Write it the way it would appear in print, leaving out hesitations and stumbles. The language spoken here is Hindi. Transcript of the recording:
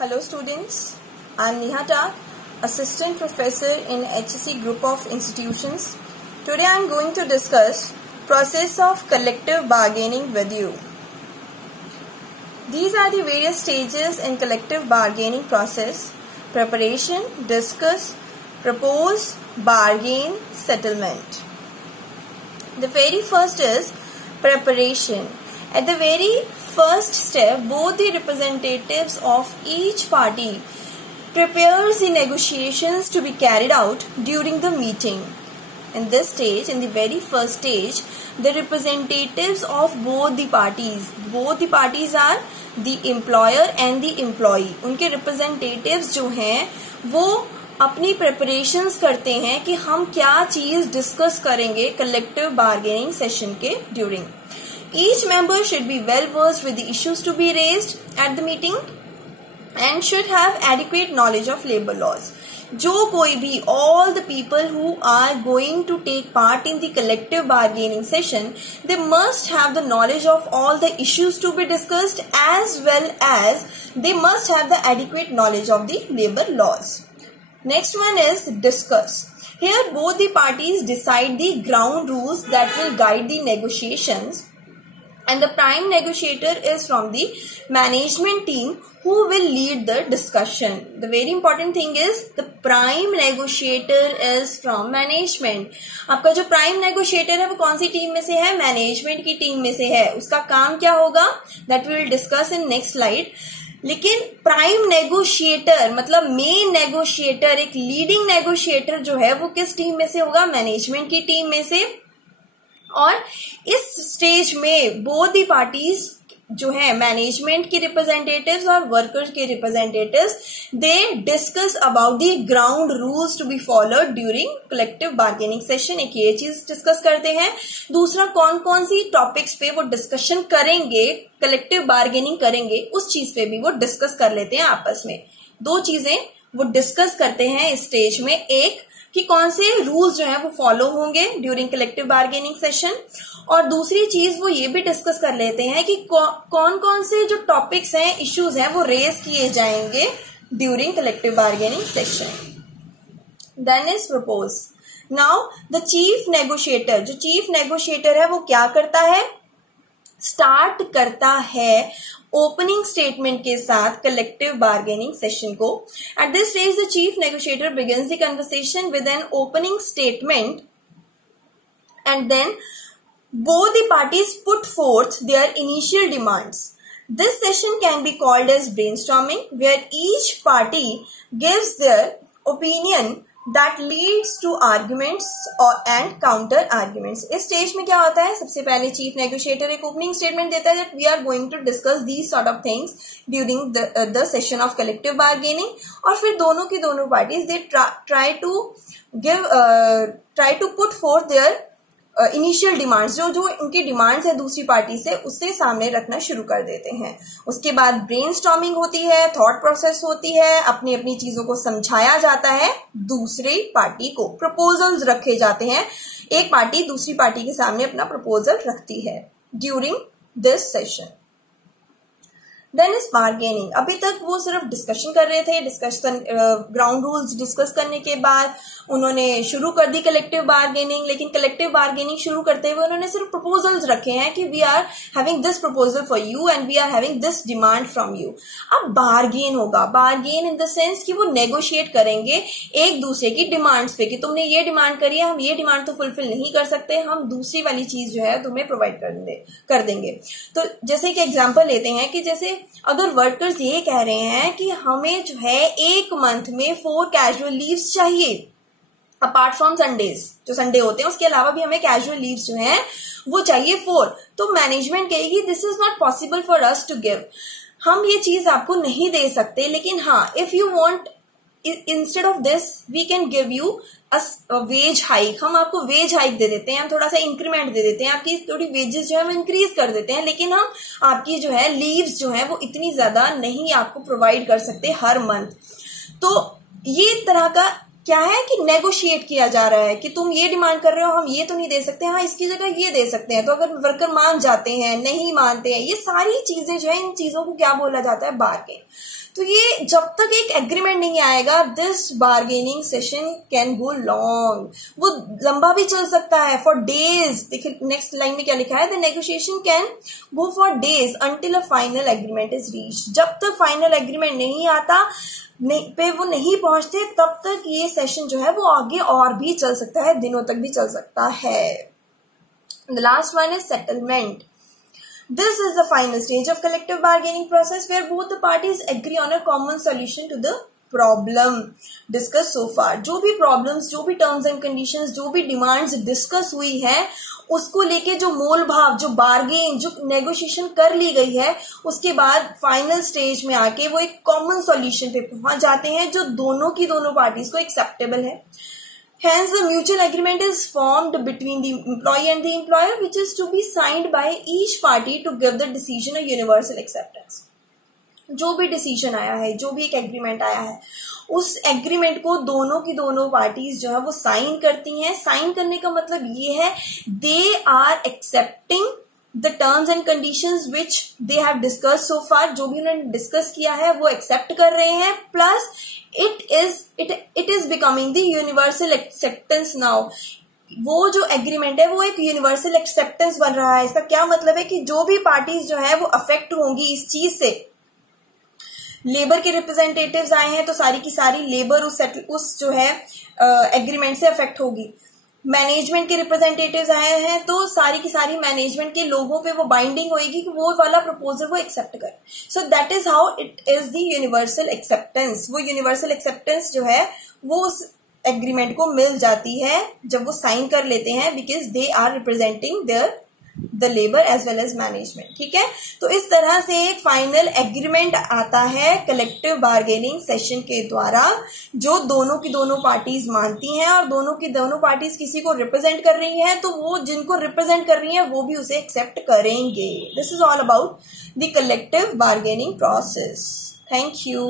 Hello students, I am Neha Tak, Assistant Professor in HSC Group of Institutions. Today I am going to discuss process of collective bargaining with you. These are the various stages in collective bargaining process: preparation, discuss, propose, bargain, settlement. The very first is preparation. At the very first step, both the representatives of each party prepares the negotiations to be carried out during the meeting. In this stage, in the very first stage, the representatives of both the parties are the employer and the employee. उनके representatives जो हैं वो अपनी preparations करते हैं कि हम क्या चीज डिस्कस करेंगे collective bargaining session के during. Each member should be well versed with the issues to be raised at the meeting and should have adequate knowledge of labor laws. जो कोई भी, all the people who are going to take part in the collective bargaining session, they must have the knowledge of all the issues to be discussed as well as they must have the adequate knowledge of the labor laws. Next one is discuss. Here both the parties decide the ground rules that will guide the negotiations, and the prime negotiator is from the management team who will lead the discussion. The very important thing is the prime negotiator is from management. आपका जो prime negotiator है वो कौन सी टीम में से है? मैनेजमेंट की टीम में से है. उसका काम क्या होगा? That we will discuss in next slide. लेकिन प्राइम नेगोशिएटर मतलब मेन नेगोशिएटर, एक लीडिंग नेगोशिएटर जो है वो किस टीम में से होगा? मैनेजमेंट की टीम में से. और इस स्टेज में बोथ दी पार्टीज जो है, मैनेजमेंट के रिप्रेजेंटेटिव्स और वर्कर्स के representatives, they discuss about the ground rules to be followed during collective bargaining session. एक ये चीज डिस्कस करते हैं. दूसरा, कौन कौन सी टॉपिक्स पे वो डिस्कशन करेंगे, कलेक्टिव बार्गेनिंग करेंगे, उस चीज पे भी वो डिस्कस कर लेते हैं आपस में. दो चीजें वो डिस्कस करते हैं इस स्टेज में. एक कि कौन से रूल्स जो है वो फॉलो होंगे ड्यूरिंग कलेक्टिव बार्गेनिंग सेशन, और दूसरी चीज वो ये भी डिस्कस कर लेते हैं कि कौन कौन से जो टॉपिक्स हैं, इश्यूज हैं, वो रेज किए जाएंगे during collective bargaining session. Then is propose. Now the chief negotiator, जो चीफ नेगोशिएटर है वो क्या करता है? स्टार्ट करता है ओपनिंग स्टेटमेंट के साथ कलेक्टिव बार्गेनिंग सेशन को. At this stage the chief negotiator begins the conversation with an opening statement and then both the parties put forth their initial demands. This session can be called as brainstorming, where each party gives their opinion that leads to arguments and counter arguments. इस स्टेज में क्या होता है? सबसे पहले चीफ नेगोशिएटर एक ओपनिंग स्टेटमेंट देता है that we are going to discuss these sort of things during the session of collective bargaining, और फिर दोनों की दोनों parties they try to put forth their initial demands, जो उनकी डिमांड्स है दूसरी पार्टी से, उससे सामने रखना शुरू कर देते हैं. उसके बाद ब्रेनस्टॉर्मिंग होती है, थॉट प्रोसेस होती है, अपनी अपनी चीजों को समझाया जाता है दूसरी पार्टी को, प्रपोजल्स रखे जाते हैं. एक पार्टी दूसरी पार्टी के सामने अपना प्रपोजल रखती है during this session. Then is bargaining. अभी तक वो सिर्फ डिस्कशन कर रहे थे. डिस्कशन ग्राउंड रूल्स डिस्कस करने के बाद उन्होंने शुरू कर दी कलेक्टिव बार्गेनिंग. लेकिन कलेक्टिव बार्गेनिंग शुरू करते हुए उन्होंने सिर्फ प्रपोजल्स रखे हैं कि we are having this proposal for you and we are having this demand from you. अब बार्गेन होगा. बार्गेन इन द सेंस कि वो नेगोशिएट करेंगे एक दूसरे की डिमांड्स पे कि तुमने ये डिमांड करी है, हम ये डिमांड तो फुलफिल नहीं कर सकते, हम दूसरी वाली चीज जो है तुम्हें प्रोवाइड कर देंगे. तो जैसे कि एग्जाम्पल लेते हैं कि जैसे अगर वर्कर्स ये कह रहे हैं कि हमें जो है एक मंथ में 4 कैजुअल लीव्स चाहिए अपार्ट फ्रॉम संडेज, जो संडे होते हैं उसके अलावा भी हमें कैजुअल लीव्स जो हैं वो चाहिए 4, तो मैनेजमेंट कहेगी this is not possible for us to give, हम ये चीज आपको नहीं दे सकते, लेकिन हाँ if you want instead of this we can give you wage hike, हम आपको वेज हाइक दे देते हैं, हम थोड़ा सा इंक्रीमेंट दे देते हैं, आपकी थोड़ी वेजेस जो है वो इंक्रीज कर देते हैं, लेकिन हम आपकी जो है लीव्स जो है वो इतनी ज्यादा नहीं आपको प्रोवाइड कर सकते हर मंथ. तो ये तरह का क्या है कि नेगोशिएट किया जा रहा है कि तुम ये डिमांड कर रहे हो, हम ये तो नहीं दे सकते, हाँ इसकी जगह ये दे सकते हैं. तो अगर वर्कर मान जाते हैं, नहीं मानते हैं, ये सारी चीजें जो है, इन चीजों को क्या बोला जाता है? बार्गेन. तो ये जब तक एक एग्रीमेंट नहीं आएगा, this bargaining session can go long, वो लंबा भी चल सकता है, फॉर डेज। देखिए नेक्स्ट लाइन में क्या लिखा है, the negotiation can go for days until a final agreement is reached. जब तक फाइनल एग्रीमेंट नहीं आता, पे वो नहीं पहुंचते, तब तक ये सेशन जो है वो आगे और भी चल सकता है, दिनों तक भी चल सकता है। The last one is settlement. This is the final stage of collective bargaining process where both the parties agree on a common solution to the problem discussed so far. जो भी problems, जो भी terms and conditions, जो भी demands discuss हुई है, उसको लेके जो मोल भाव, जो बार्गेन, जो नेगोशिएशन कर ली गई है, उसके बाद फाइनल स्टेज में आके वो एक कॉमन सॉल्यूशन पे पहुंच जाते हैं जो दोनों की दोनों पार्टीज को एक्सेप्टेबल है। Hence, the mutual agreement is formed between the employee and the employer, which is to be signed by each party to give the decision a universal acceptance. जो भी डिसीजन आया है, जो भी एक एग्रीमेंट आया है, उस एग्रीमेंट को दोनों की दोनों पार्टीज जो है वो साइन करती हैं। साइन करने का मतलब ये है, they are accepting the terms and conditions which they have discuss so far. जो भी उन्होंने डिस्कस किया है वो एक्सेप्ट कर रहे हैं, plus it is becoming the universal acceptance now. वो जो एग्रीमेंट है वो एक यूनिवर्सल एक्सेप्टेंस बन रहा है। इसका क्या मतलब है कि जो भी पार्टीज जो है वो अफेक्ट होंगी इस चीज से, लेबर के रिप्रेजेंटेटिव्स आए हैं तो सारी की सारी लेबर उस जो है एग्रीमेंट से अफेक्ट होगी। मैनेजमेंट के रिप्रेजेंटेटिव्स आए हैं तो सारी की सारी मैनेजमेंट के लोगों पे वो बाइंडिंग होएगी कि वो वाला प्रपोजल वो एक्सेप्ट करे। So that is how it is the universal acceptance. वो यूनिवर्सल एक्सेप्टेंस जो है वो उस एग्रीमेंट को मिल जाती है जब वो साइन कर लेते हैं, because they are representing the labour as well as management. ठीक है, तो इस तरह से एक फाइनल एग्रीमेंट आता है कलेक्टिव बार्गेनिंग सेशन के द्वारा, जो दोनों की दोनों पार्टीज मानती हैं और दोनों की दोनों पार्टीज किसी को रिप्रेजेंट कर रही हैं, तो वो जिनको रिप्रेजेंट कर रही हैं वो भी उसे एक्सेप्ट करेंगे। This is all about the collective bargaining process. Thank you.